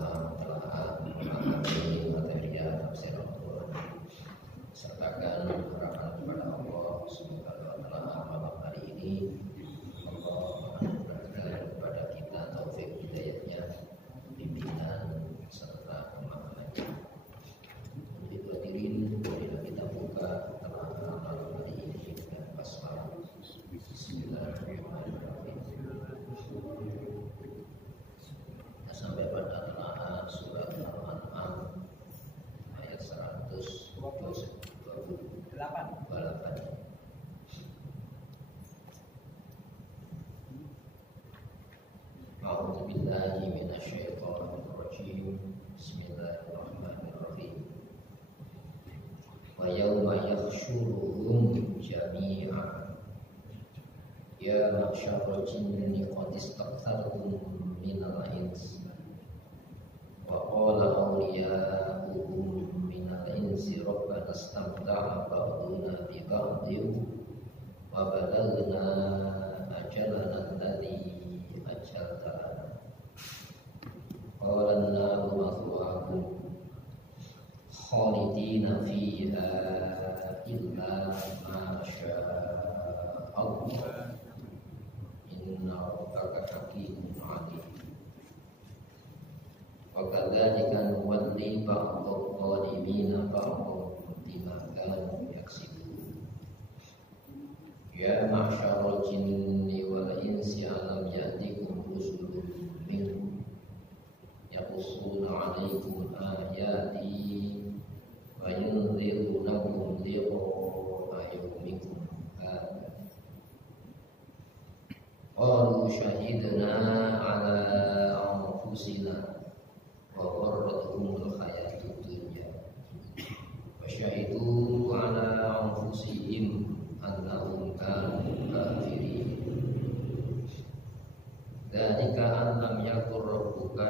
bersama telah memahami materi tafsir Al-Quran, sertakan harapan kepada Allah Subhanahu wa taala malam hari ini. Allah menganugerahkan kepada kita taufik hidayahnya, pimpinan serta pemahamannya. Jadi hadirin, marilah kita buka malam hari ini dengan basmalah. Bismillahirrahmanirrahim. Sampai pada telaah surat Al-An'am ayat 128. A'udzu billahi minasyaitonir rajim. Bismillahirrahmanirrahim. Wa yauma yakhshuruhum jami'a ya ma'syarral jinni qad istaktsartum minal ins wa qala awliya'uhum minal insi rabbana istamta'a ba'duna bi ba'din wa balagna ajalana alladhi ajalta lana qala an-naru mathwaakum khalidina fiha illa ma syaa Allah inna rabbaka hakimun alim. Wa kadzalika nuwalli ba'dadh dhalimina ba'dhum bima kanu yaksibun. Ya ma'syaral jinni wal insi alam ya'tikum rusulun minkum yaqussuna 'alaikum ayati wa yunzirunakum liqa'a yawmikum hadha. Qalu syahidna 'ala anfusina wa gharratuhumul hayatud dunya wa syahidu 'ala anfusihim annahum kanu kafirin. Dzalika an lam yakur rabbuka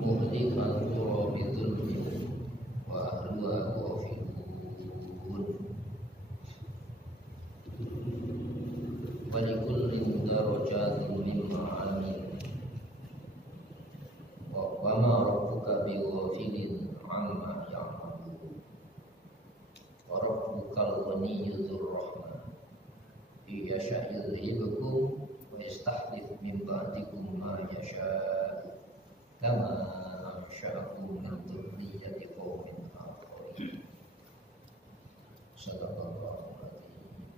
muhlikal qura bidzulmin wa ahluha ghafilun. Wa likullin darajatun mimma 'amil wa ma rabbuka bighafilin 'amma ya'malun. Wa rabbukal ghaniyyul dzur rahmah yasha' yudhhibukum wa yastahliz min ba'dikum ma yasha' kama ansha'akum min dzurriyyati qaumin akharin. Sadaqallahu alazim.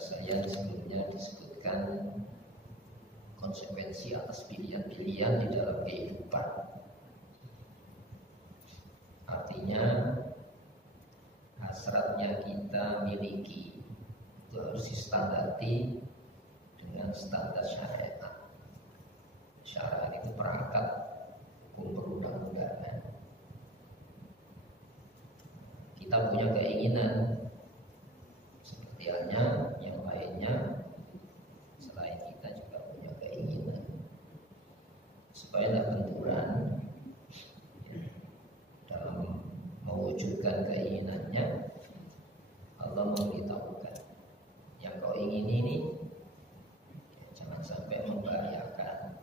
Saya sebelumnya disebutkan konsekuensi atas pilihan-pilihan di dalam kehidupan. Artinya hasratnya kita miliki itu harus disandati dengan standar syariat. Syariat itu perangkat hukum perundang-undangan. Kita punya keinginan seperti halnya yang lainnya selain kita juga punya keinginan. Supaya tidak benturan dalam mewujudkan keinginannya, Allah memberitahukan yang kau ingin ini jangan sampai membahayakan.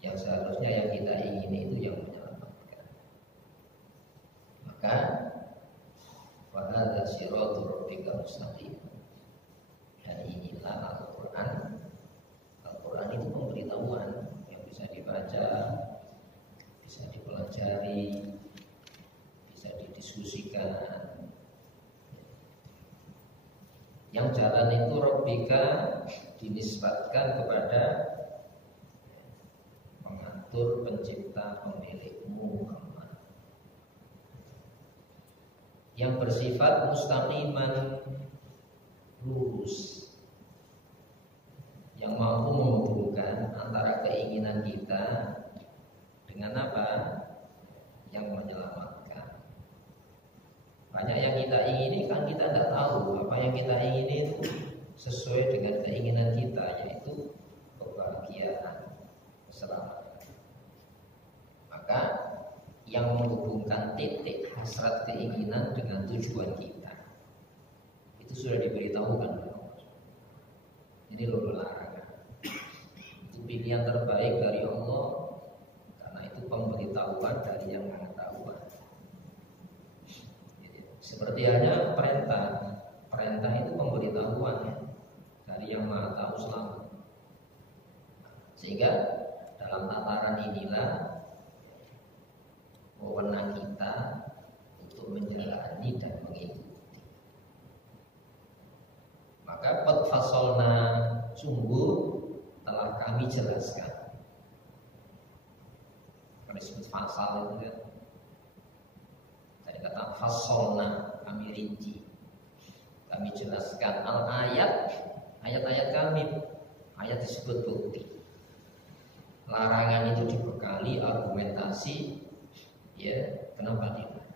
Yang seharusnya yang kita ingin itu yang menyelamatkan. Maka wa hadza siratul rabbika mustaqim. Dan inilah Al-Quran. Al-Quran itu pemberitahuan yang bisa dibaca, bisa dipelajari, bisa didiskusikan. Yang jalan itu rabbika dinisbatkan kepada pengatur, pencipta, pemilikmu Muhammad, yang bersifat mustaqiman, lurus, yang mampu menghubungkan antara keinginan kita dengan apa? Yang menyelamatkan. Banyak yang kita ingini kan kita tidak tahu apa yang kita ingini itu sesuai dengan keinginan kita, yaitu kebahagiaan, keselamatan. Maka yang menghubungkan titik hasrat keinginan dengan tujuan kita itu sudah diberitahukan oleh Allah. Ini loh larangan. pilihan terbaik dari Allah, karena itu pemberitahuan dari yang mengetahuan. Seperti halnya perintah itu pemberitahuan dari yang Maha Tahu selamat. Sehingga dalam tataran inilah wewenang kita untuk menjalani dan mengikuti. Maka qad fasalna, sungguh telah kami jelaskan. Kalau disebut fasal itu kan dari kata fasalna, kami rinci, kami jelaskan ayat-ayat kami. Ayat disebut bukti. Larangan itu dibekali argumentasi, ya kenapa tidak?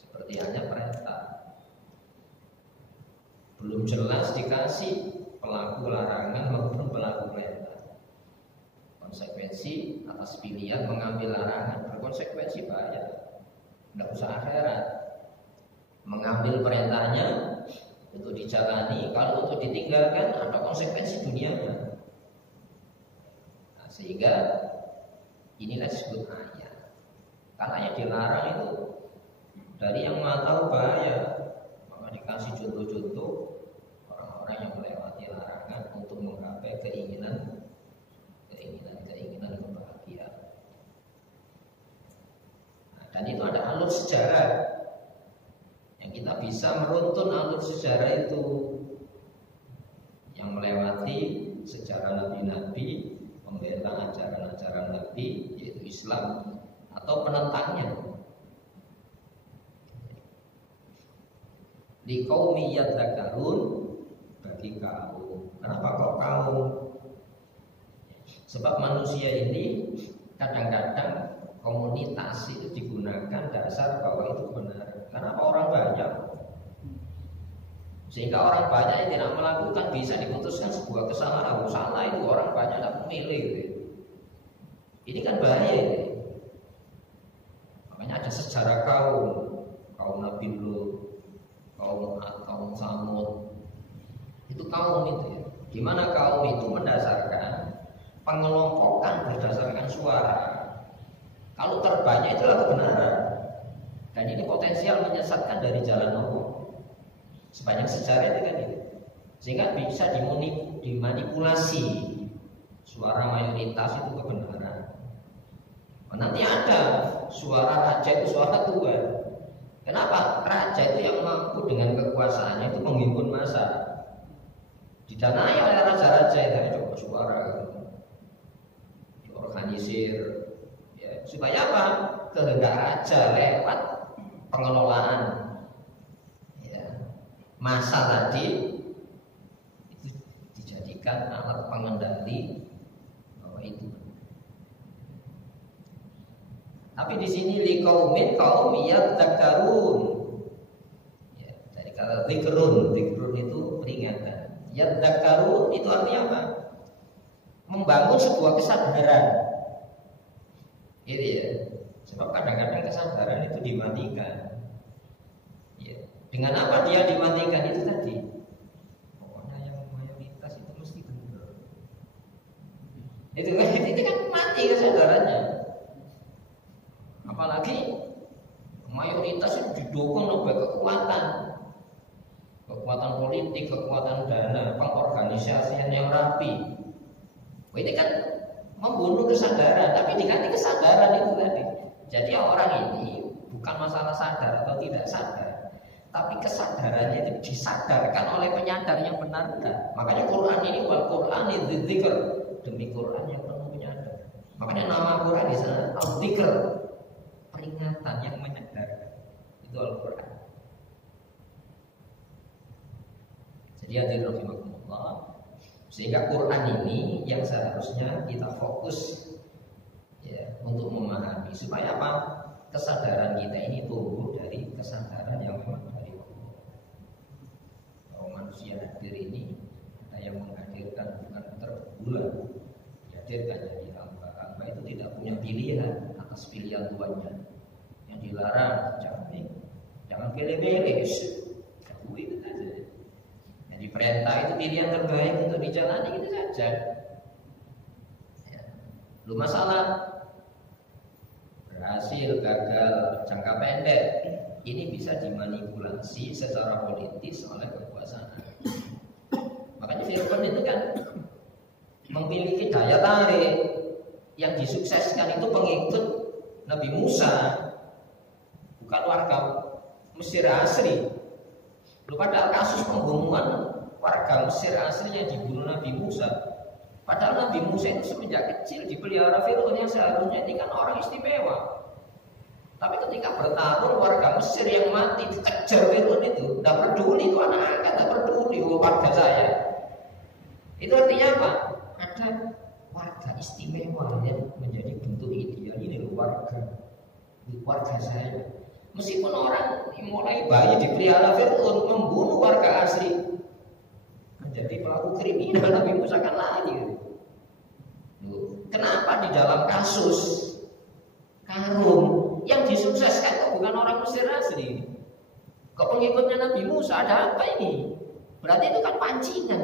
Seperti hanya perintah, belum jelas dikasih pelaku larangan maupun pelaku perintah. Konsekuensi atas pilihan mengambil larangan berkonsekuensi banyak. Tidak usah akhirat. Mengambil perintahnya untuk dijalani, kalau untuk ditinggalkan ada konsekuensi dunianya. Sehingga inilah disebut ayat. Karena yang dilarang itu dari yang Maha Tahu bahaya, maka dikasih contoh-contoh orang-orang yang melewati larangan untuk menggapai keinginan kebahagiaan. Dan itu ada alur sejarah yang kita bisa meruntun alur sejarah itu, yang melewati sejarah nabi-nabi, pembela ajaran-ajaran Nabi, yaitu Islam, atau penentangnya. Liqaumi yadzakarun, bagi kaum. Kenapa kok kaum? Sebab manusia ini kadang-kadang komunitas itu digunakan dasar bahwa itu benar. Kenapa orang banyak? Sehingga orang banyak yang tidak melakukan bisa diputuskan sebuah kesalahan. Salah itu orang banyak tidak memilih. Ini kan bahaya ini. Makanya ada sejarah kaum Nabi Lut, kaum Ad, kaum Samud. Itu kaum itu ya. Di mana kaum itu mendasarkan pengelompokan berdasarkan suara. Kalau terbanyak itulah kebenaran. Dan ini potensial menyesatkan dari jalan Allah. Sepanjang sejarah itu kan itu. Sehingga bisa dimanipulasi suara mayoritas itu kebenaran. Nanti ada suara raja itu suara Tuhan. Kenapa? Raja itu yang mampu dengan kekuasaannya itu menghimpun massa. Didanai oleh raja-raja itu coba suara diorganisir, ya, supaya apa? Kehendak raja lewat pengelolaan masa tadi itu dijadikan alat pengendali bahwa itu. Tapi di sini liqaumin kaum yadzakarun. Ya, dari kata dzikrun itu peringatan. Yadzakarun itu artinya apa? Membangun sebuah kesadaran. Gitu ya. Sebab kadang-kadang kesadaran itu dimatikan. Dengan apa dia dimatikan itu tadi? Pokoknya yang mayoritas itu mesti benar. Itu kan mati kesadarannya. Apalagi mayoritas itu didukung oleh kekuatan politik, kekuatan dana, pengorganisasian yang rapi. Ini kan membunuh kesadaran, tapi diganti kesadaran itu tadi. Jadi orang ini bukan masalah sadar atau tidak sadar, tapi kesadarannya itu disadarkan oleh penyadar yang benar. Makanya Quran ini wal Quran dzikr, demi Quran yang penuh penyadar. Makanya nama Quran di sana al-dzikr, peringatan yang menyadarkan. Itu Al-Quran. Jadi hadirin rahimakumullah, sehingga Quran ini yang seharusnya kita fokus ya untuk memahami, supaya apa? Kesadaran kita ini tumbuh dari kesadaran yang memang dari Allah. Bahwa manusia hadir ini ada yang menghadirkan bukan terbulan, dihadirkan jadi hamba itu tidak punya pilihan atas pilihan Tuhannya. Yang dilarang jangan pilih-pilih, itu saja. Jadi perintah itu pilihan terbaik untuk dijalani, itu saja. Ya, Lu masalah berhasil, gagal, jangka pendek ini bisa dimanipulasi secara politis oleh kekuasaan. Makanya Fir'aun itu kan memiliki daya tarik. Yang disukseskan itu pengikut Nabi Musa, bukan warga Mesir asli. Padahal kasus pembunuhan warga Mesir asli yang dibunuh Nabi Musa, padahal Nabi Musa itu semenjak kecil dipelihara Fir'aun yang seharusnya ini kan orang istimewa. Tapi ketika bertarung warga Mesir yang mati dikejar Fir'aun itu, tidak peduli itu anak-anak, tidak peduli warga saya. Itu artinya apa? Ada warga istimewa yang menjadi bentuk ideal. Ini loh warga saya. Meskipun orang mulai bayi dipelihara Fir'aun membunuh warga asli, menjadi pelaku kriminal, Nabi Musa kan lagi. Kenapa di dalam kasus Karun yang disukseskan kok bukan orang Mesir asli? Kok pengikutnya Nabi Musa? Ada apa ini? Berarti itu kan pancingan.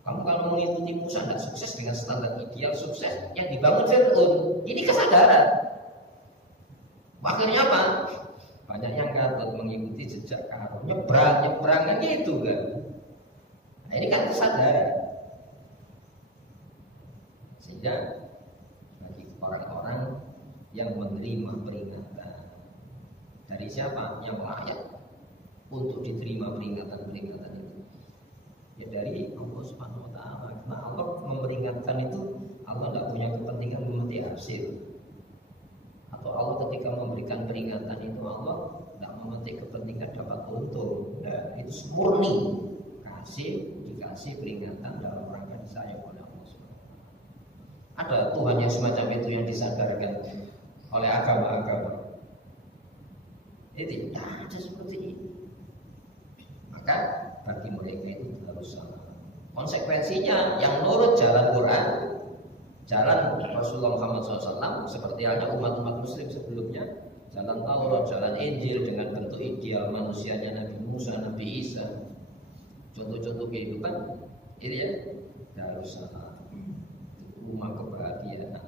Kamu kalau mengikuti Musa tidak sukses dengan standar ideal sukses yang dibangun Fir'aun. Ini kesadaran. Akhirnya apa? Banyak yang katut mengikuti jejak Karun, nyebrang kan gitu kan. Nah, ini kan kesadaran. Sehingga bagi orang-orang yang menerima peringatan dari siapa? Yang layak untuk diterima peringatan-peringatan itu, ya dari Allah Subhanahu wa taala. Karena Allah memperingatkan itu, Allah tidak punya kepentingan memetik hasil. Atau Allah ketika memberikan peringatan itu, Allah tidak memetik kepentingan dapat untung. Nah, itu murni dikasih peringatan dalam rangka disayang oleh Allah Subhanahu wa taala. Ada Tuhan yang semacam itu yang disadarkan oleh agama-agama. Itu ya ada seperti ini. Maka bagi mereka itu harus sama. Konsekuensinya yang nurut jalan Quran, jalan Rasulullah Muhammad SAW, seperti halnya umat-umat Muslim sebelumnya, jalan Taurat, jalan Injil dengan bentuk ideal manusianya Nabi Musa, Nabi Isa, contoh-contoh kehidupan, itu ya Darussalam, rumah kebahagiaan.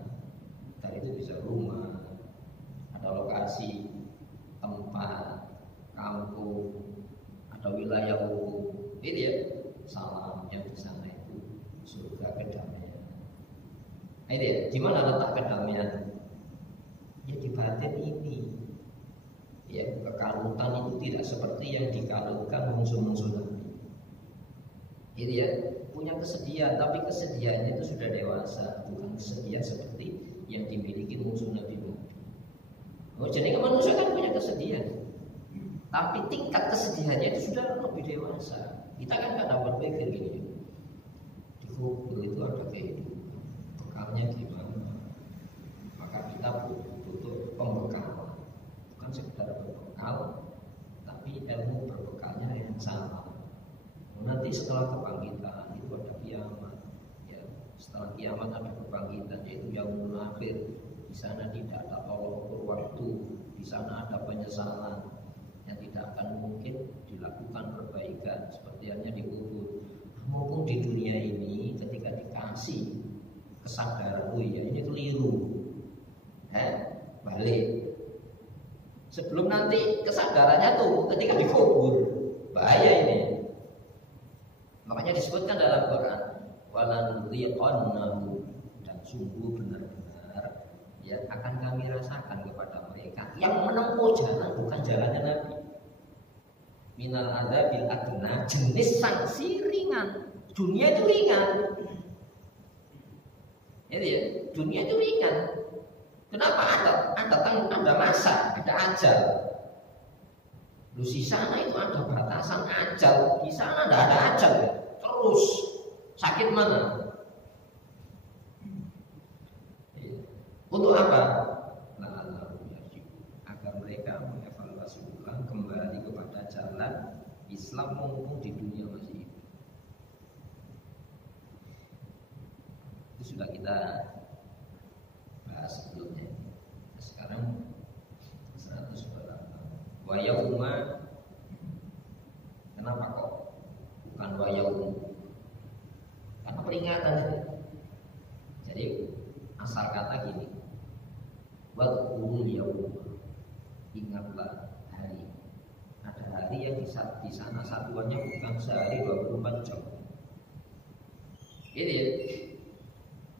Dan itu bisa rumah, ada lokasi, tempat, kampung, ada wilayah hukum. Itu ya salam yang di sana itu surga kedamaian. Itu ya, di mana letak kedamaian? Ya di batin ini. Ya, kekalutan itu tidak seperti yang dikalutkan musuh-musuh Nabi. Itu ya, punya kesedihan, tapi kesedihannya itu sudah dewasa, bukan kesedihan seperti yang dimiliki musuh Nabi. Oh, jadi manusia kan punya kesedihan, tapi tingkat kesedihannya itu sudah lebih dewasa. Kita kan kadang berpikir gini, di kubur itu ada kehidupan, bekalnya gimana? Maka kita butuh pembekalan, bukan sekedar berbekal, tapi ilmu berbekalnya yang sama. Nanti setelah kebangkitan itu ada kiamat, ya. Setelah kiamat ada kebangkitan, yaitu yaumul akhir. Di sana tidak ada tolong ukur waktu, di sana ada penyesalan yang tidak akan mungkin dilakukan perbaikan seperti halnya di kubur. Maupun di dunia ini ketika dikasih kesadaran, oh iya ini keliru, balik. Sebelum nanti kesadarannya tuh ketika dikubur, bahaya ini. Makanya disebutkan dalam Quran, walanudhiqannahu, dan sungguh benar-benar ya akan kami rasakan kepada mereka yang menempuh jalan bukan jalannya Nabi. Minal adzabil adna, jenis sanksi ringan. Dunia itu ringan. Ya, dunia itu ringan. Kenapa? Ada masa, ada ajal. Lu di sana itu ada batasan ajal, di sana tidak ada ajal. Terus sakit mana? Untuk apa? Agar mereka mengevaluasi ulang kembali kepada jalan Islam mumpung di dunia masih hidup. Itu sudah kita bahas sebelumnya. Sekarang 100 wa yauma. Kenapa kok bukan wa yaum? Karena peringatan. Jadi asal kata gini, wadkurul yaum, ingatlah hari. Ada hari yang di sana satuannya bukan sehari 24 jam. Ini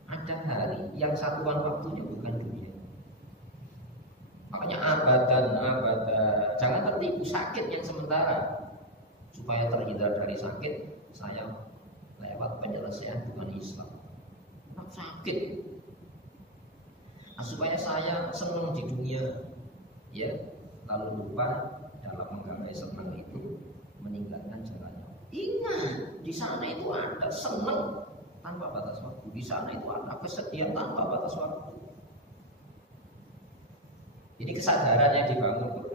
ada hari yang satuan waktunya bukan dunia. Makanya abadan, jangan tertipu sakit yang sementara. Supaya terhindar dari sakit, saya lewat penyelesaian bukan Islam. Sakit. Nah, supaya saya senang di dunia, ya, lalu lupa dalam menggapai senang itu meninggalkan jalannya. Ingat, di sana itu ada senang tanpa batas waktu. Di sana itu ada kesedihan tanpa batas waktu. Ini kesadarannya dibangun.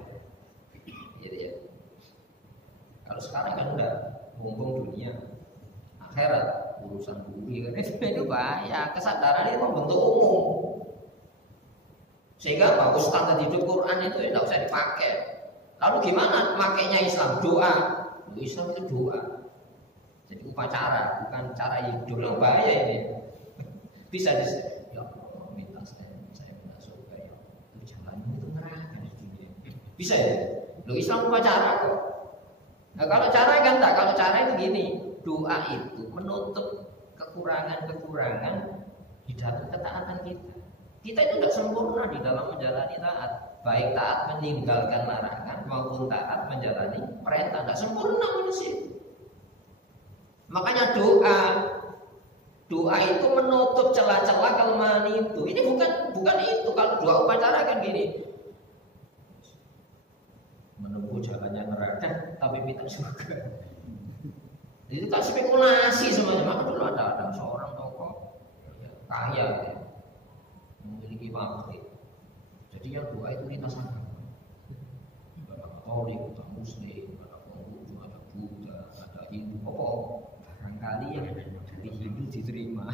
Gitu ya. Kalau sekarang kan udah mumpung dunia, akhirat urusan bumi kan itu bahaya. Kesadaran itu membentuk umum. Sehingga apa? Ustaz tadi itu Quran itu tidak usah dipakai. Lalu gimana makainya Islam? Doa. Islam itu doa. Jadi upacara, bukan cara hidup. Bahaya ini. Bisa ya Allah minta saya minta surga ya. Itu jalannya itu neraka di dunia. Bisa ya? Lo Islam upacara kok. Nah, kalau cara kan tak, kalau cara itu gini, doa itu menutup kekurangan-kekurangan di dalam ketaatan kita. Kita itu tidak sempurna di dalam menjalani taat, baik taat meninggalkan larangan maupun taat menjalani perintah. Tidak sempurna manusia. Makanya doa itu menutup celah-celah kelemahan itu. Ini bukan itu. Kalau doa upacara kan gini, menempuh jalannya neraka tapi minta surga. Itu kan spekulasi semuanya. Maka dulu ada seorang tokoh kaya ya, memiliki pabrik. Jadi yang doa itu lintas agama. Ada Katolik, ada Muslim, ada Konghucu, ada Buddha, ada Hindu. Barangkali yang dari Hindu diterima.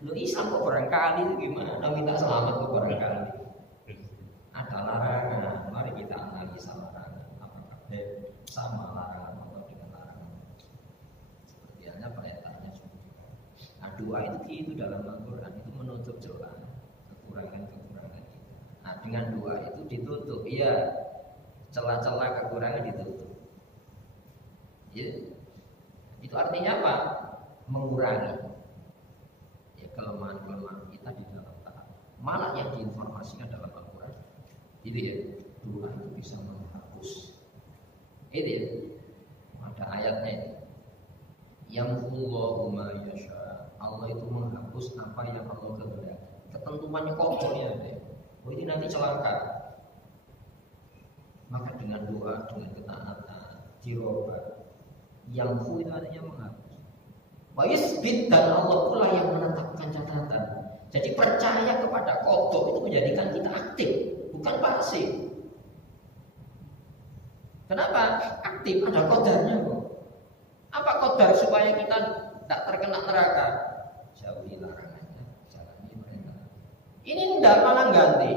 Lo Islam kok barangkali itu gimana? Minta selamat kok barangkali. Ada larangan. Mari kita analisa larangan. Apakah sama larangan atau dengan larangan? Seperti halnya perintahnya juga. Nah, doa itu dalam Al-Quran itu menutup celah kekurangan-kekurangan kita. Nah, dengan doa itu ditutup. Iya, celah-celah kekurangan ditutup. Ya. Itu artinya apa? Mengurangi ya kelemahan-kelemahan kita di dalam taat. Malah yang diinformasikan dalam Al-Quran itu ya, doa itu bisa menghapus. Itu ya, ada ayatnya ini. Yamhullahu ma yasha. Allah itu menghapus apa yang Allah kehendaki. Ketentuannya kotornya ada. Oh ini nanti celaka. Maka dengan doa, dengan ketaatan, dirubah. Yamhu itu artinya menghapus. Wa yasbit, dan Allah pula yang menetapkan catatan. Jadi percaya kepada qada itu menjadikan kita aktif, bukan pasif. Kenapa? Aktif, ada qadarnya kok. Apa qadar supaya kita tidak terkena neraka? Jauhi larangannya, jalani perintah. Ini tidak malah ganti.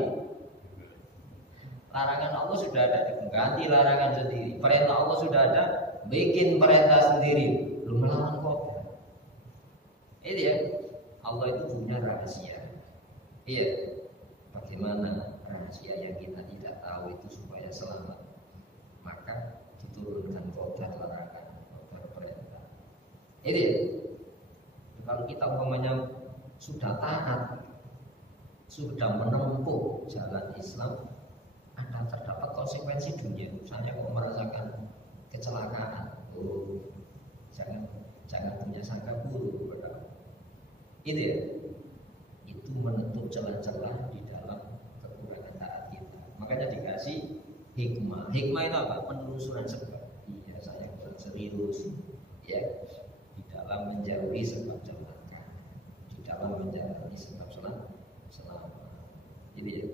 Larangan Allah sudah ada, ganti larangan sendiri. Perintah Allah sudah ada, bikin perintah sendiri. Belum melawan qadar. Itu ya, Allah itu punya rahasia. Iya. Bagaimana rahasia yang kita tidak tahu itu supaya selamat? Maka diturunkan qadar larangan, qadar perintah. Itu ya. Kalau kita umpamanya sudah taat, sudah menempuh jalan Islam, ada terdapat konsekuensi dunia. Misalnya kok merasakan kecelakaan, jangan punya sangka buruk kepada Allah. Itu ya, itu menutup celah-celah di dalam kekurangan taat kita. Makanya dikasih hikmah. Hikmah itu apa? Penelusuran sebab. Iya, saya kurang serius ya di dalam menjauhi sebab celaka, di dalam menjalani sebab selamat. Jadi ya.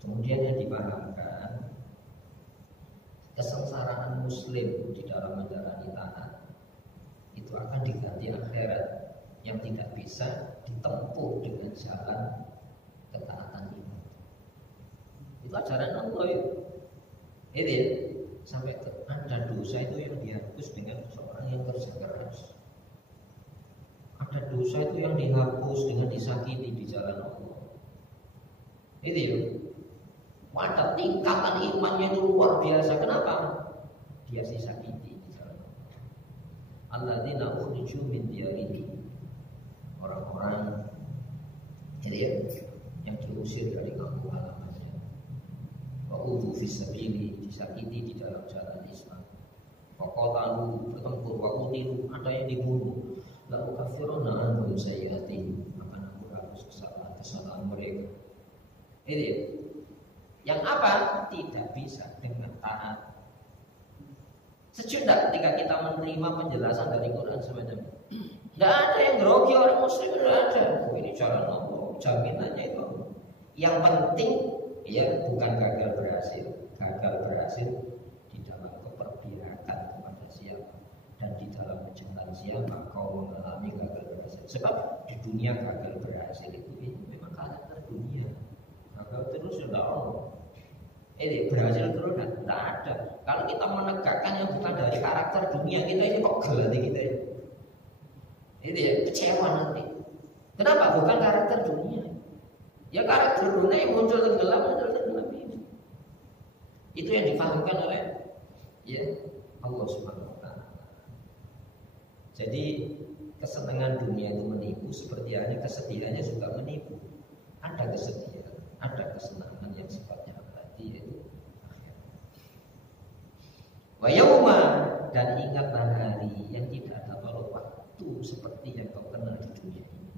Kemudian yang dipahamkan, kesengsaraan muslim di dalam menjalani taat itu akan diganti akhirat yang tidak bisa ditempuh dengan jalan ketaatan ini. Itu ajaran Allah itu. Itu ya, sampai ada dosa itu yang dihapus dengan seorang yang kerja keras. Ada dosa itu yang dihapus dengan disakiti di jalan Allah. Itu ya. Pada tingkatan imannya itu luar biasa. Kenapa? Dia disakiti di jalan Allah. Alladzina ukhriju min diyarihim. Orang-orang jadi ya, yang diusir dari kampung halamannya. Wa udhu fisabili, disakiti di dalam jalan Islam. Faqatalu, bertempur, wa qutilu, ada yang dibunuh. Lalu kafiruna anhum sayyi'atihim, akan aku hapus kesalahan mereka. Ini ya. Yang apa? Tidak bisa dengan taat. Setuju ketika kita menerima penjelasan dari Quran semacam ini? Tidak ada yang grogi orang muslim, tidak ada. Oh, ini jalan Allah, jaminannya itu. Yang penting ya bukan gagal berhasil. Gagal berhasil di dalam keperpihakan kepada siapa dan di dalam mencintai siapa kau mengalami gagal berhasil. Sebab di dunia gagal berhasil itu memang karakter dunia. Gagal terus sudah Allah. Ini berhasil terus tidak ada. Kalau kita menegakkan yang bukan dari karakter dunia kita ini kok gelati kita ya. Itu ya kecewa nanti. Kenapa? Bukan karakter dunia. Ya karakter dunia yang muncul tenggelam ini. Itu yang difahamkan oleh ya Allah Subhanahu wa taala. Jadi kesenangan dunia itu menipu seperti halnya kesedihannya juga menipu. Ada kesedihan, ada kesenangan yang sifatnya abadi yaitu akhirat. Wa yauma, dan ingatlah hari yang tidak ada tolak waktu seperti yang kau kenal di dunia ini.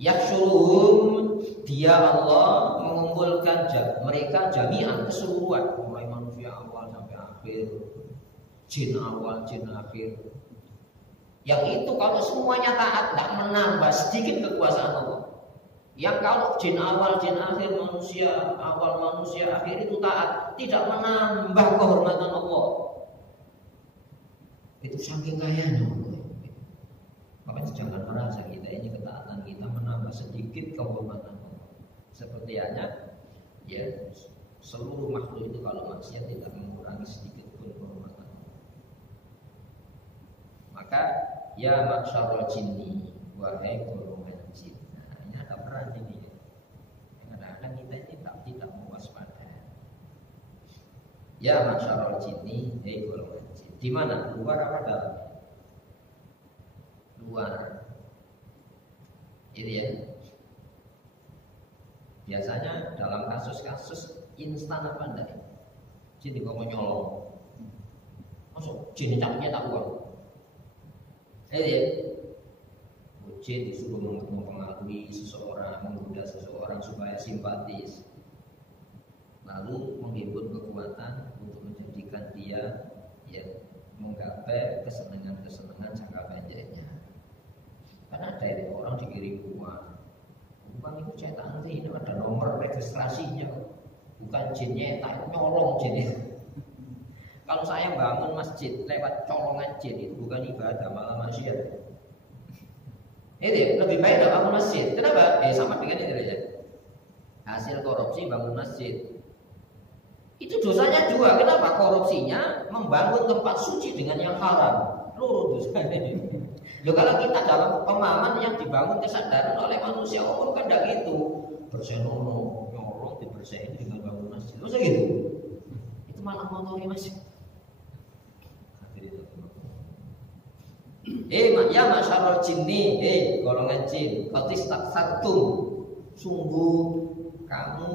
Yaksyuruhum, dia Allah mengumpulkan mereka jami'an keseluruhan, mulai manusia awal sampai akhir, jin awal, jin akhir. Yang itu kalau semuanya taat tidak menambah sedikit kekuasaan Allah. Yang kalau jin awal, jin akhir, manusia awal, manusia akhir itu taat, tidak menambah kehormatan Allah. Itu saking kayanya Allah. Maka jangan merasa kita ini ketaatan kita menambah sedikit kehormatan Allah. Seperti hanya ya seluruh makhluk itu kalau maksiat tidak mengurangi sedikit pun kehormatan Allah. Maka ya maksyarul jinni wahai golongan jin. Nah, ini ada peran ini. Kadang-kadang kita ini tidak mewaspada. Ya maksyarul jinni, hei golongan jin. Di mana? Luar apa dalam? Luar. Itu ya. Biasanya dalam kasus-kasus instan apa enggak? Jin dikongkong nyolong. Masuk jin capnya tak uang. Ya. Jin disuruh mempengaruhi seseorang, menggoda seseorang supaya simpatis. Lalu menghimpun kekuatan untuk menjadikan dia ya menggapai kesenangan-kesenangan jangka pendeknya. Karena ada orang dikirim uang itu cetak nanti ini ada nomor registrasinya, bukan jinnya tak nyolong jinnya. Kalau saya bangun masjid lewat colongan jin itu bukan ibadah, malah maksiat. Itu lebih baik tidak bangun masjid. Kenapa? Sama dengan ini aja. Hasil korupsi bangun masjid. Itu dosanya dua. Kenapa? Korupsinya membangun tempat suci dengan yang haram. Luruh dosanya ini. Loh, kalau kita dalam pemahaman yang dibangun kesadaran oleh manusia umum kan tidak gitu. Bersenono, nyolong dibersihin dengan bangun masjid. Masa gitu? Itu malah motori masjid. Ya masyarul jinni, golongan jin, qatis taksartum, sungguh kamu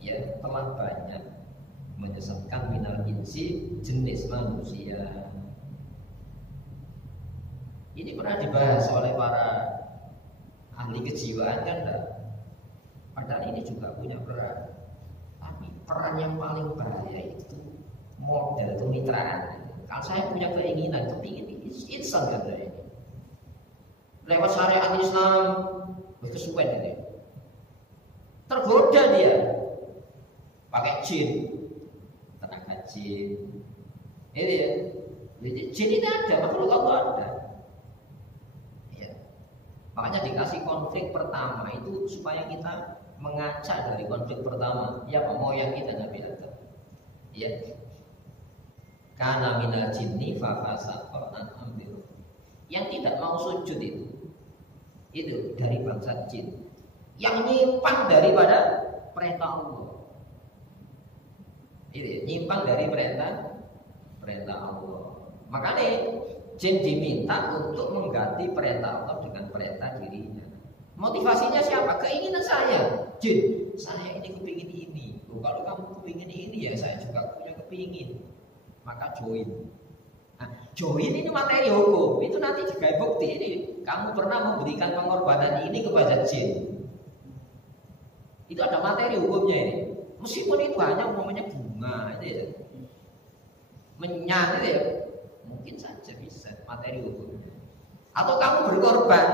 ya telah banyak menyesatkan minal insi, jenis manusia. Ini pernah dibahas oleh para ahli kejiwaan kan enggak? Padahal ini juga punya peran. Tapi peran yang paling bahaya itu model kemitraan. Kalau saya punya keinginan, kepingin insan kan ini. Lewat syariat Islam, kesuwen ini. Tergoda dia, pakai jin, tenaga jin. Ini ya, jin ini ada, makhluk Allah ada. Ya. Makanya dikasih konflik pertama itu supaya kita mengaca dari konflik pertama. Ya, moyang kita Nabi Adam. Ya. Karena minal jinni fafasaqa an amri. Yang tidak mau sujud itu Itu dari bangsa jin yang nyimpang daripada perintah Allah. Itu nyimpang dari perintah Allah. Makanya jin diminta untuk mengganti perintah Allah dengan perintah dirinya. Motivasinya siapa? Keinginan saya. Jin, saya ini kepingin ini. Kalau kamu kepingin ini ya saya juga punya kepingin. Maka join. Nah, join ini materi hukum. Itu nanti juga bukti ini. Kamu pernah memberikan pengorbanan ini kepada jin. Itu ada materi hukumnya ini. Meskipun itu hanya umpamanya bunga itu ya. Menyan itu ya. Mungkin saja bisa materi hukum. Atau kamu berkorban,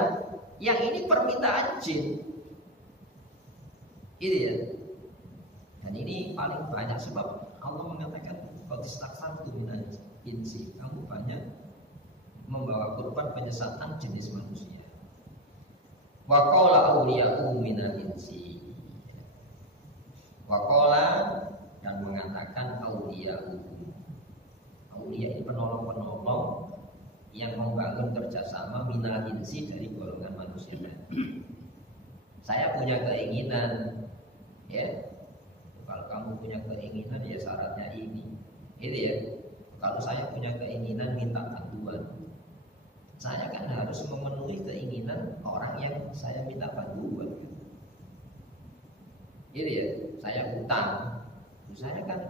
yang ini permintaan jin. Gitu ya. Dan ini paling banyak sebab Allah mengatakan qad istakfartu minal insi. Kamu banyak membawa korban penyesatan jenis manusia. Wa qala awliya'u minal insi. Wa qala dan mengatakan awliya'u. Awliya ini penolong-penolong yang membangun kerjasama minal insi dari golongan manusia. Saya punya keinginan, ya. Kalau kamu punya keinginan, ya syaratnya ini, itu ya. Kalau saya punya keinginan minta bantuan, saya kan harus memenuhi keinginan orang yang saya minta bantuan. Gitu ya. Saya utang, saya kan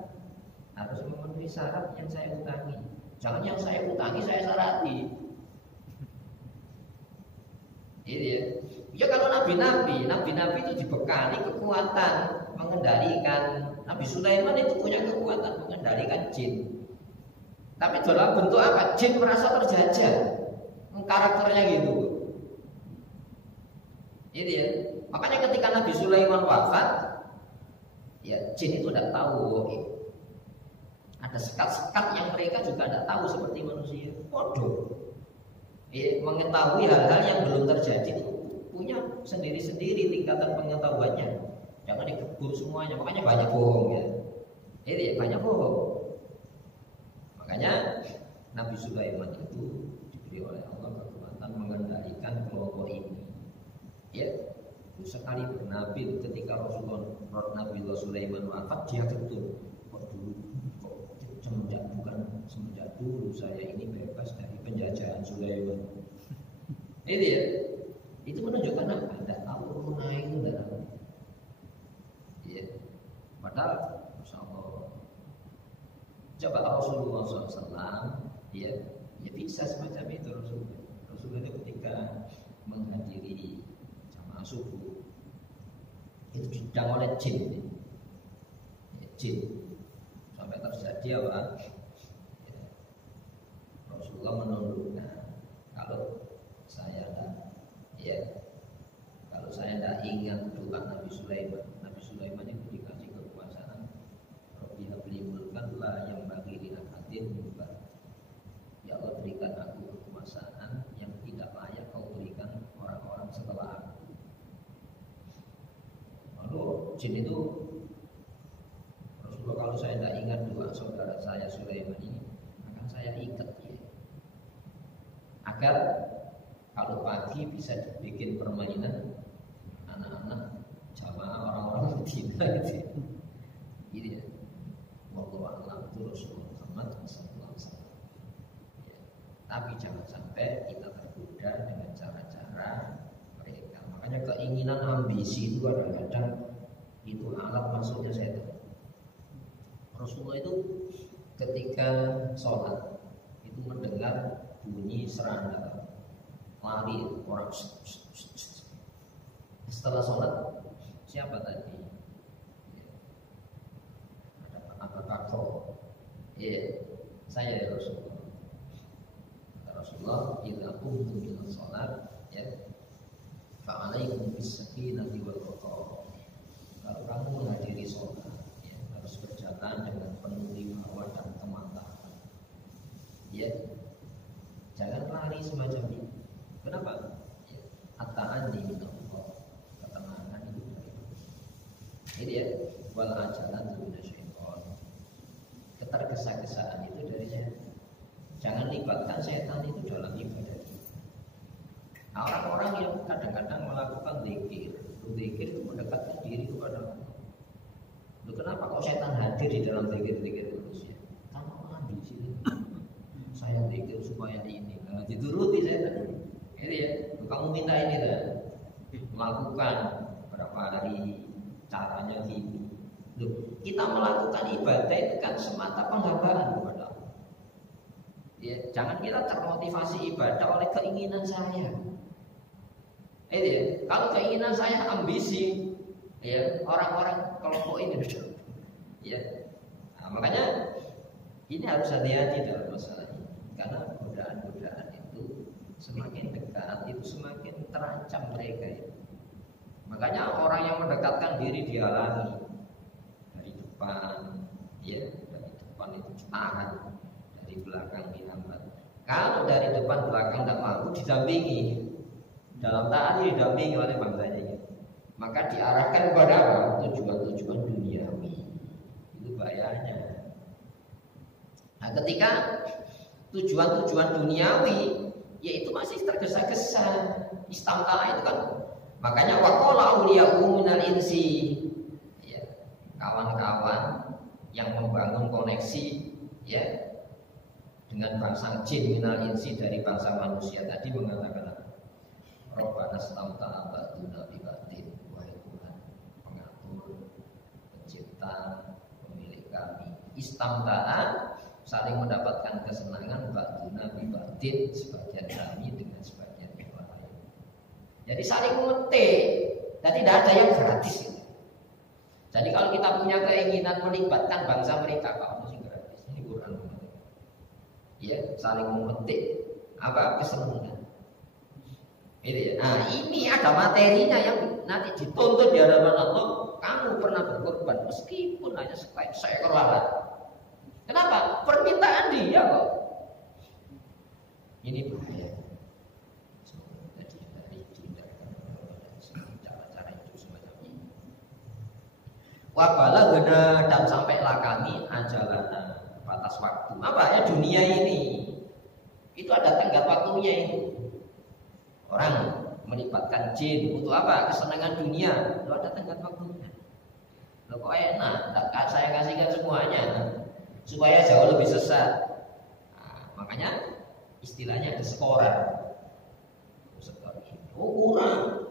harus memenuhi syarat yang saya utangi. Jangan yang saya utangi saya syarati. Ini ya. Ya kalau nabi-nabi itu dibekali kekuatan mengendalikan. Nabi Sulaiman itu punya kekuatan mengendalikan jin. Tapi dalam bentuk apa? Jin merasa terjajah. Karakternya gitu. Ini ya. Makanya ketika Nabi Sulaiman wafat, ya jin itu tidak tahu. Ada sekat-sekat yang mereka juga tidak tahu seperti manusia. Bodoh. Mengetahui hal-hal yang belum terjadi itu punya sendiri-sendiri tingkatan pengetahuannya. Jangan dikebur semuanya. Makanya banyak bohong ya. Ini banyak bohong. Makanya Nabi Sulaiman itu diberi oleh Allah kekuatan mengendalikan kelompok ini. Ya, sekali bernabi ketika Nabi Sulaiman wafat dia betul. Semenjak dulu saya ini bebas dari penjajahan Sulaiman. Itu ya, itu menunjukkan apa? Tidak tahu naik itu tidak tahu. Ya, padahal Masya Allah. Coba Rasulullah SAW, ya bisa semacam itu Rasulullah ketika menghadiri jamaah subuh itu didang oleh jin, jin. Sampai terjadi apa? Ya, Rasulullah menundukkan. Kalau saya tidak ingat doa Nabi Sulaiman. Nabi Sulaiman itu dikasih kekuasaan. Rabbi habli mulkan la yang bagi dinakatin mulkan. Ya Allah berikan aku kekuasaan yang tidak layak kau berikan orang-orang setelah aku. Lalu jin itu kalau saya tidak ingat doa saudara saya Sulaiman ini, akan saya ikat ya. Agar kalau pagi bisa dibikin permainan anak-anak jamaah orang-orang Medina gitu. Gitu ya. Wallahu a'lam itu Rasulullah Muhammad sallallahu alaihi wasallam. Ya. Tapi jangan sampai kita tergoda dengan cara-cara mereka. Makanya keinginan ambisi itu kadang-kadang itu alat masuknya setan. Rasulullah itu ketika sholat itu mendengar bunyi seranda, lari orang. Setelah sholat siapa tadi? Ada apa kakak? Ya saya ya Rasulullah. Rasulullah jika qumtum ila sholat ya fa'alaikum bis-sakinati wal waqar. Kalau kamu menghadiri sholat harus berjalan dengan penuh wibawa dan kematangan. Ya, jangan lari semacam ini. Kenapa? Ya, at-ta'anni min Allah. Ketenangan itu dari Allah. Ini ya, wal ajalan minasyaiton. Ketergesa-gesaan itu dari setan. Jangan libatkan setan itu dalam ibadah. Nah, orang-orang yang kadang-kadang melakukan zikir itu mendekatkan diri kepada Allah. Loh, kenapa kok setan hadir di dalam zikir-zikir terus ya? Karena ambisi. Saya zikir supaya ini, nah, dituruti setan. Itu ya, kamu minta ini kan, melakukan berapa hari, caranya gini. Loh, kita melakukan ibadah itu kan semata penghambaan kepada Allah. Ya, jangan kita termotivasi ibadah oleh keinginan saya. Ya, kalau keinginan saya ambisi, ya orang-orang kelompok ini, ya, nah, makanya ini harus hati-hati dalam masalah ini, karena godaan-godaan itu semakin dekat itu semakin terancam mereka ya. Makanya orang yang mendekatkan diri dihalangi dari depan, ya dari depan itu tahan, dari belakang dihambat. Kalau dari depan belakang tidak mampu didampingi. Dalam taat didampingi oleh bangsanya, maka diarahkan kepada apa? Tujuan-tujuan duniawi. Itu bahayanya. Nah, ketika tujuan-tujuan duniawi, yaitu masih tergesa-gesa, istamtala itu kan. Makanya waqala awliya'u minal insi, ya, kawan-kawan yang membangun koneksi, ya, dengan bangsa jin minal insi dari bangsa manusia tadi mengatakan, Rabbana stamta'a ba'duna bi ba'din, wahai Tuhan pengatur, pencipta, pemilik kami. Istamta'a, saling mendapatkan kesenangan, ba'duna bi ba'din, sebagian kami dengan sebagian yang lain. Jadi saling memetik, dan tidak ada yang gratis. Jadi kalau kita punya keinginan melibatkan bangsa mereka, kamu sih gratis. Ini Quran. Ya, saling memetik apa kesenangan. Gitu ya. Nah, ini ada materinya yang nanti dituntut di hadapan Allah. Kamu pernah berkorban meskipun hanya seekor lalat. Kenapa? Permintaan dia kok. Ini bahaya. Jadi dari dihindarkan cara-cara itu semacam ini. Wabalagna, dan sampailah kami ajalana, batas waktu. Apa ya dunia ini? Itu ada tenggat waktunya itu. Orang melibatkan jin untuk apa? Kesenangan dunia. Lo ada tenggat waktunya. Lo kok enak? Tak saya kasihkan semuanya supaya jauh lebih sesat. Nah, makanya istilahnya ada sekoran. Oh kurang.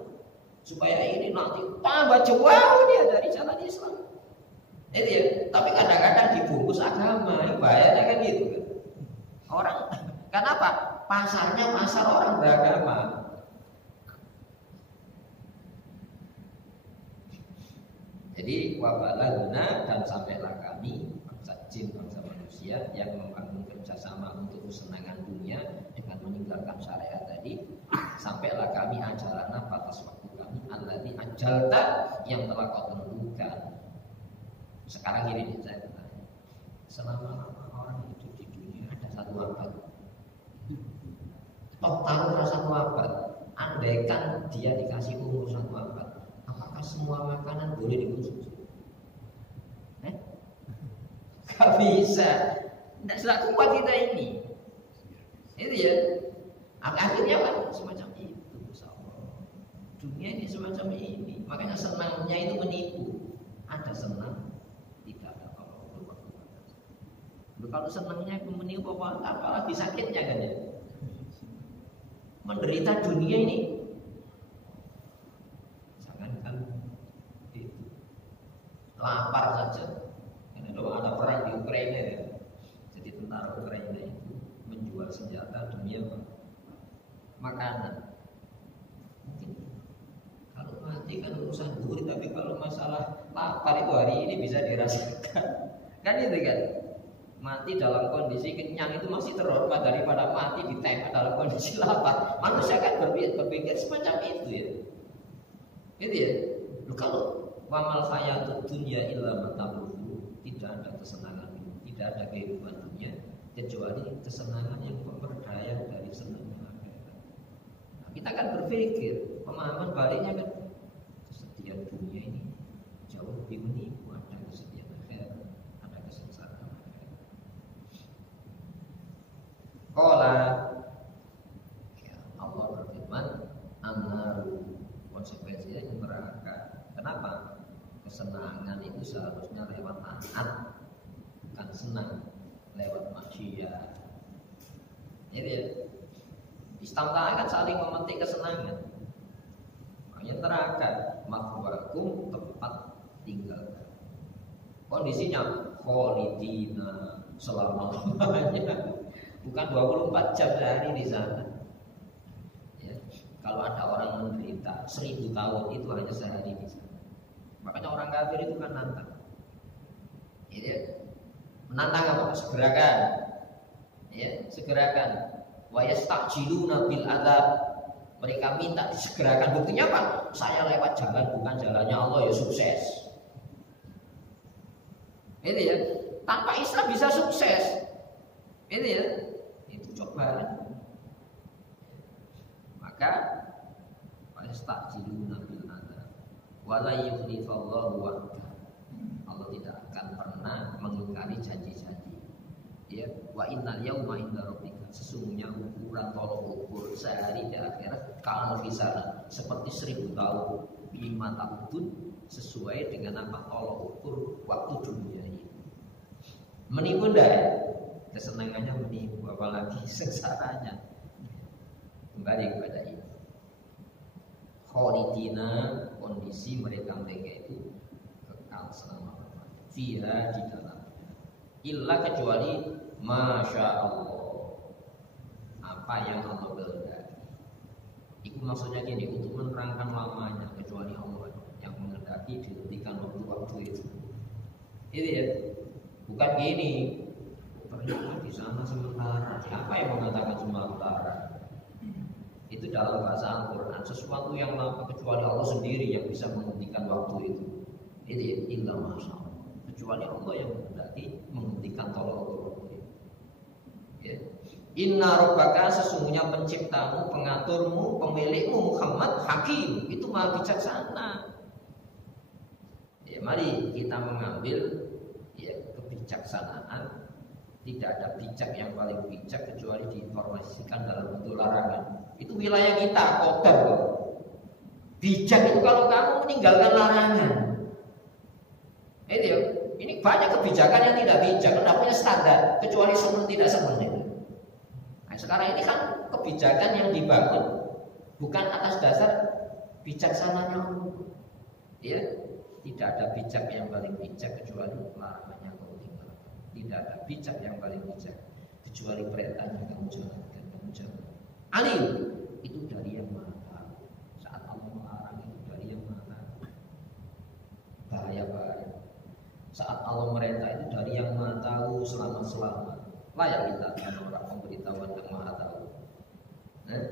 Supaya ini nanti tambah jauh dia dari jalan Islam. Itu ya. Tapi kadang-kadang dibungkus agama. Bahayanya kan gitu kan. Orang, kenapa? Pasarnya pasar orang beragama. Jadi wabalagna, dan sampailah kami bangsa jin, bangsa manusia yang membangun kerjasama untuk kesenangan dunia dengan meninggalkan syariat tadi. Sampailah kami ajalana, batas waktu kami, alladzi ajalta, yang telah kau tentukan. Sekarang ini saya bertanya, selama orang hidup di dunia ada satu abad, total satu abad, andaikan dia dikasih umur satu abad, apakah semua makanan boleh dikonsumsi? Gak bisa. Tidak kuat kita ini. Itu ya. Akhirnya kan semacam itu. Dunia ini semacam ini. Makanya senangnya itu menipu. Ada senang, tidak ada apa-apa. Kalau senangnya itu menipu, apalagi sakitnya kan ya. Menderita dunia ini. Lapar saja. Karena ada perang di Ukraina ya. Jadi tentara Ukraina itu menjual senjata demi apa? Makanan. Mungkin kalau mati kan urusan duri, tapi kalau masalah lapar itu hari ini bisa dirasakan. Kan itu kan. Mati dalam kondisi kenyang itu masih terhormat daripada mati ditembak dalam kondisi lapar. Manusia kan berpikir semacam itu ya. Gitu ya. Kalau wamal hayatud dunya illa mata'ul, tidak ada kesenangan, tidak ada kehidupan dunia kecuali kesenangan yang pemberdaya dari senangnya akhirat. Nah, kita kan berpikir pemahaman baliknya kan kesedihan dunia ini jauh lebih menipu, ada kesedihan akhirat, ada kesengsaraan akhirat. Qala, ya, Allah berfirman, konsekuensinya itu neraka. Kenapa? Kesenangan itu seharusnya lewat taat, bukan senang lewat maksiat. Jadi ya, Islam kan saling memetik kesenangan. Makanya neraka, makwakum tempat tinggal. Kondisinya kholidina selama-lamanya, bukan 24 jam sehari di sana. Ya, kalau ada orang menderita 1000 tahun itu hanya sehari di sana. Makanya orang kafir itu kan nantang. Ya, menantang apa? Segerakan. Ya, segerakan. Wa yastajiluna bil adzab. Mereka minta disegerakan. Buktinya apa? Saya lewat jalan bukan jalannya Allah ya sukses. Itu ya, tanpa Islam bisa sukses. Itu ya, itu cobaan. Maka yastajiluna bil adzab. Wala yukhlifallahu wa'dah. Allah tidak akan pernah mengingkari janji-janji. Ya, wa innal yauma inda rabbika, sesungguhnya ukuran tolok ukur sehari di akhirat kalau bisa seperti 1000 tahun 5 tahun sesuai dengan apa tolok ukur waktu dunia ini. Menipu ndak? Kesenangannya menipu, apalagi sengsaranya. Kembali kepada ini. Kholidina, kondisi mereka itu kekal selama-lamanya. Fiha di dalamnya. Illa kecuali Masya Allah, apa yang Allah kehendaki. Itu maksudnya gini, untuk menerangkan lamanya kecuali Allah yang menghendaki dihentikan waktu-waktu itu. Itu ya, bukan gini. Ternyata di sana sementara. Siapa yang mengatakan sementara? Itu dalam bahasa Al-Quran sesuatu yang lama kecuali Allah sendiri yang bisa menghentikan waktu itu. Itu ya, illa Masya Allah. Kecuali Allah yang menghendaki menghentikan tolong waktu. Ya. Inna rabbaka, sesungguhnya penciptamu, pengaturmu, pemilikmu Muhammad Hakim, itu maha bijaksana. Ya, mari kita mengambil ya, kebijaksanaan. Tidak ada bijak yang paling bijak kecuali diinformasikan dalam bentuk larangan. Itu wilayah kita, kotor. Bijak itu kalau kamu meninggalkan larangan. Itu ya. Ini banyak kebijakan yang tidak bijak, tidak punya standar, kecuali semen tidak semen. Nah, sekarang ini kan kebijakan yang dibangun bukan atas dasar bijaksananya Allah. Ya, tidak ada bijak yang paling bijak kecuali larangannya kamu tinggalkan. Tidak ada bijak yang paling bijak kecuali perintahnya kamu jalankan, kamu jalan. Alim itu dari yang maha tahu. Saat Allah melarang itu dari yang maha tahu. Bahaya. Saat Allah merintah itu dari yang maha tahu selama-selama. Layak kita kan orang pemberitahuan yang maha tahu. Nah,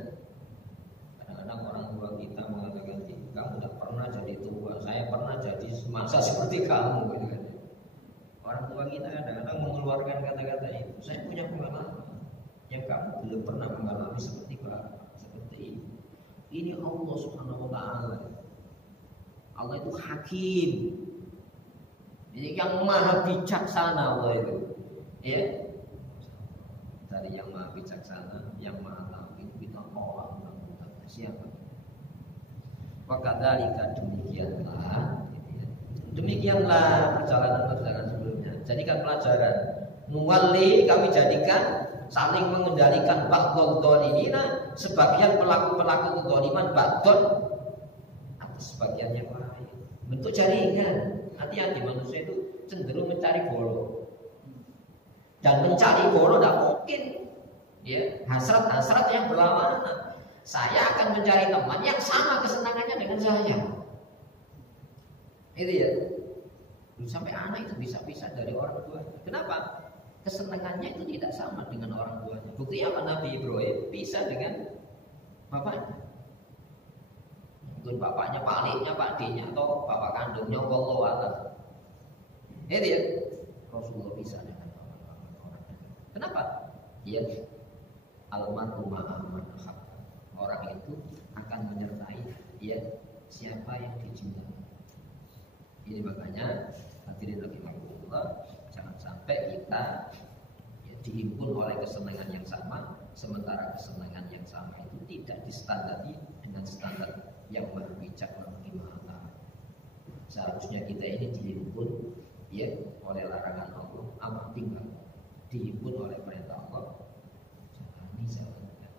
kadang-kadang orang tua kita mengatakan, kamu tidak pernah jadi tua, saya pernah jadi masa seperti kamu. Gitu kan. Orang tua kita kadang-kadang mengeluarkan kata-kata itu. Saya punya pengalaman yang kamu belum pernah mengalami seperti bapak, seperti ini. Ini Allah Subhanahu Wa Taala. Allah itu Hakim. Jadi yang maha bijaksana Allah itu, ya, dari yang maha bijaksana, yang maha tahu itu kita tolak siapa? Wakadzalika demikianlah, demikianlah perjalanan sebelumnya. Jadikan pelajaran. Nuwalli, kami jadikan saling mengendalikan ba'dul dhalimina, sebagian pelaku-pelaku kezaliman ba'dun atas sebagian yang lain. Bentuk jaringan. Hati-hati, manusia itu cenderung mencari bolo. Dan mencari bolo tidak mungkin. Ya, hasrat-hasrat yang berlawanan. Saya akan mencari teman yang sama kesenangannya dengan saya. Itu ya. Sampai anak itu bisa pisah dari orang tua. Kenapa? Kesenangannya itu tidak sama dengan orang tuanya. Bukti apa? Nabi Ibrahim pisah dengan bapaknya. Mungkin bapaknya, paliknya, pakdinya, atau bapak kandungnya, wallahu a'lam. Itu ya. Rasulullah pisah dengan orang. Kenapa? Ya, al-mar'u ma'a man ahabba. Orang itu akan menyertai ya siapa yang dicintai. Ini makanya hadirin rahimakumullah, jangan sampai kita ya, dihimpun oleh kesenangan yang sama, sementara kesenangan yang sama itu tidak distandari dengan standar yang berbeda. ajaklah bagaimana. Seharusnya kita ini dihimpun ya oleh larangan Allah, apa tinggal dihimpun oleh perintah Allah. Jalani jalannya.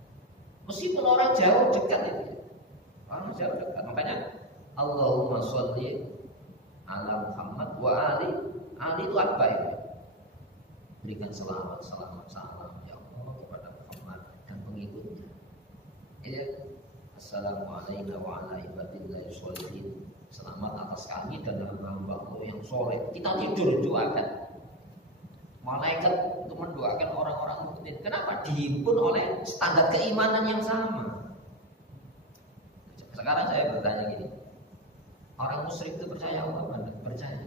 Meskipun orang jauh dekat itu, orang jauh dekat. Makanya Allahumma sholli ala Muhammad wa ali. Ali itu apa itu? Berikan salam ya Allah kepada Muhammad dan pengikutnya. Ya. Assalamualaikum warahmatullahi wabarakatuh. Selamat atas kami dan hamba-hamba Allah yang soleh. Kita tidur doakan. Malaikat untuk mendoakan orang-orang mukmin. Kenapa? Dihimpun oleh standar keimanan yang sama. Sekarang saya bertanya gini, orang musyrik itu percaya Allah apa enggak? Percaya.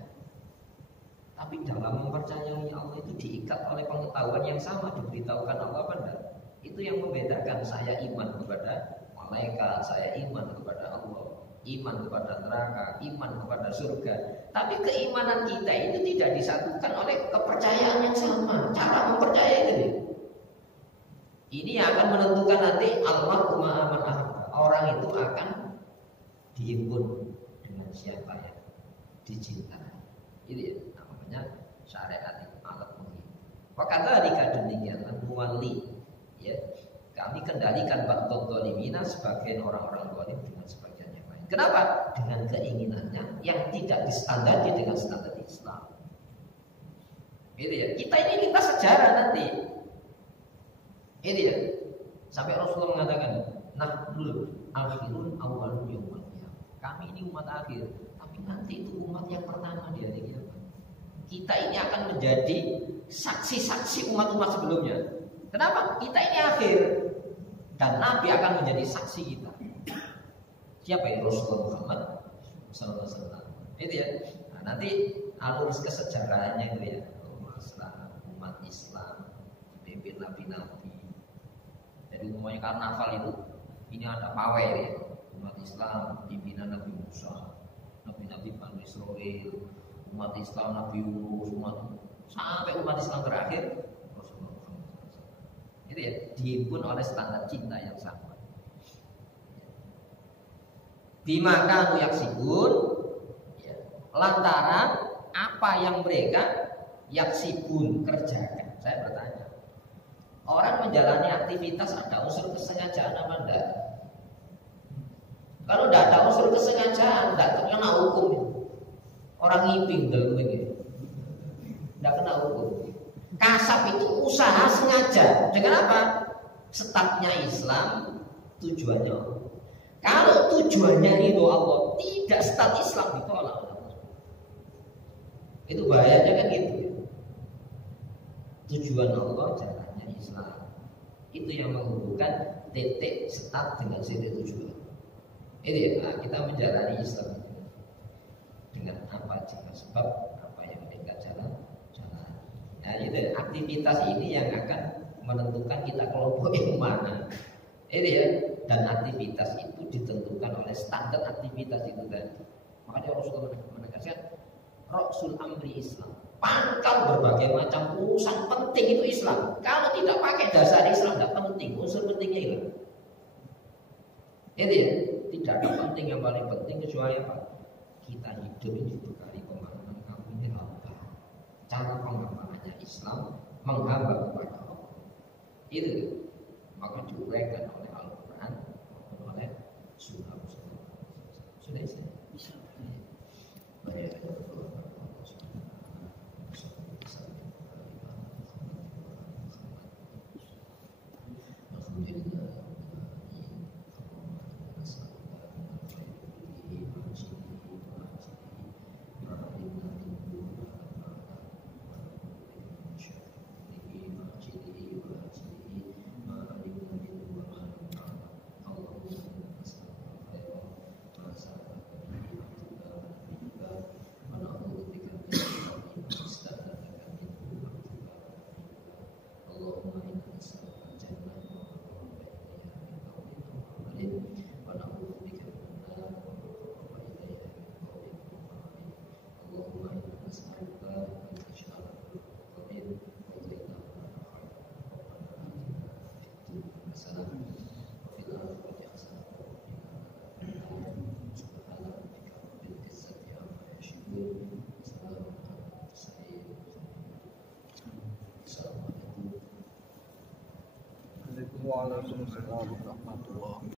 Tapi dalam mempercayai Allah itu diikat oleh pengetahuan yang sama, diberitahukan Allah apa enggak? Itu yang membedakan saya iman kepada malaikat, saya iman kepada Allah, iman kepada neraka, iman kepada surga. Tapi keimanan kita itu tidak disatukan oleh kepercayaan yang sama. Cara mempercayai itu ini yang akan menentukan nanti Allahumma aman. Orang itu akan dihimpun dengan siapa yang dicintai. Itu ya namanya syariat itu alat menghimpun. Wakadzalika demikian muwalli ya. Kami kendalikan ba'dad zalimina sebagian orang-orang zalim dengan sebagian yang lain. Kenapa? Dengan keinginannya yang tidak disandari dengan standar Islam. Gitu ya. Kita sejarah nanti. Itu ya. Sampai Rasulullah mengatakan, nahnul akhirun awwalun yaumil qiyamah. Kami ini umat akhir, tapi nanti itu umat yang pertama di hari kiamat. Kita ini akan menjadi saksi-saksi umat-umat sebelumnya. Kenapa? Kita ini akhir dan Nabi akan menjadi saksi kita. Siapa yang Rasulullah Muhammad Sallallahu Alaihi Wasallam? Itu ya. Nah, nanti alur kesejarahannya itu ya. Umat Islam dipimpin Nabi-Nabi. Jadi umumnya karnaval itu ini ada pawai ya. Umat Islam pimpinan Nabi Musa, Nabi-Nabi Bani Israil, umat Islam Nabi Yunus, sampai umat Islam terakhir itu ya, dihimpun oleh standar cinta yang sama. Bimaka yaksibun ya, lantaran apa yang mereka yaksibun kerjakan. Saya bertanya, orang menjalani aktivitas ada unsur kesengajaan apa enggak? Kalau tidak ada unsur kesengajaan, tidak terkena hukum. Orang ngiping dalam ini, tidak kena hukum. Kasab itu usaha sengaja. Dengan apa? Startnya Islam, tujuannya Allah. Kalau tujuannya ridho Allah, tidak start Islam ditolak. Itu bahayanya kan gitu. Tujuan Allah jalannya Islam. Itu yang menghubungkan titik start dengan titik tujuan. Itu ya, nah, kita menjalani Islam dengan apa jika sebab apa yang tidak jalan. Nah, itu aktivitas ini yang akan menentukan kita kelompok yang mana. Itu ya, dan aktivitas itu ditentukan oleh standar aktivitas itu tadi. Makanya Rasulullah menegaskan Rasul Amri Islam. Pangkal berbagai macam urusan penting itu Islam. Kalau tidak pakai dasar Islam tidak penting, unsur pentingnya hilang. Itu ya, tidak ada penting yang paling penting kecuali apa? Kita hidup ini dibekali pemahaman kamu ini apa? Cara pengamalannya Islam menghamba kepada Allah. Itu maka diuraikan oleh Al-Quran maupun oleh Sunnah Rasulullah. Sudah bisa. Baik. Waalaikumsalam warahmatullahi wabarakatuh.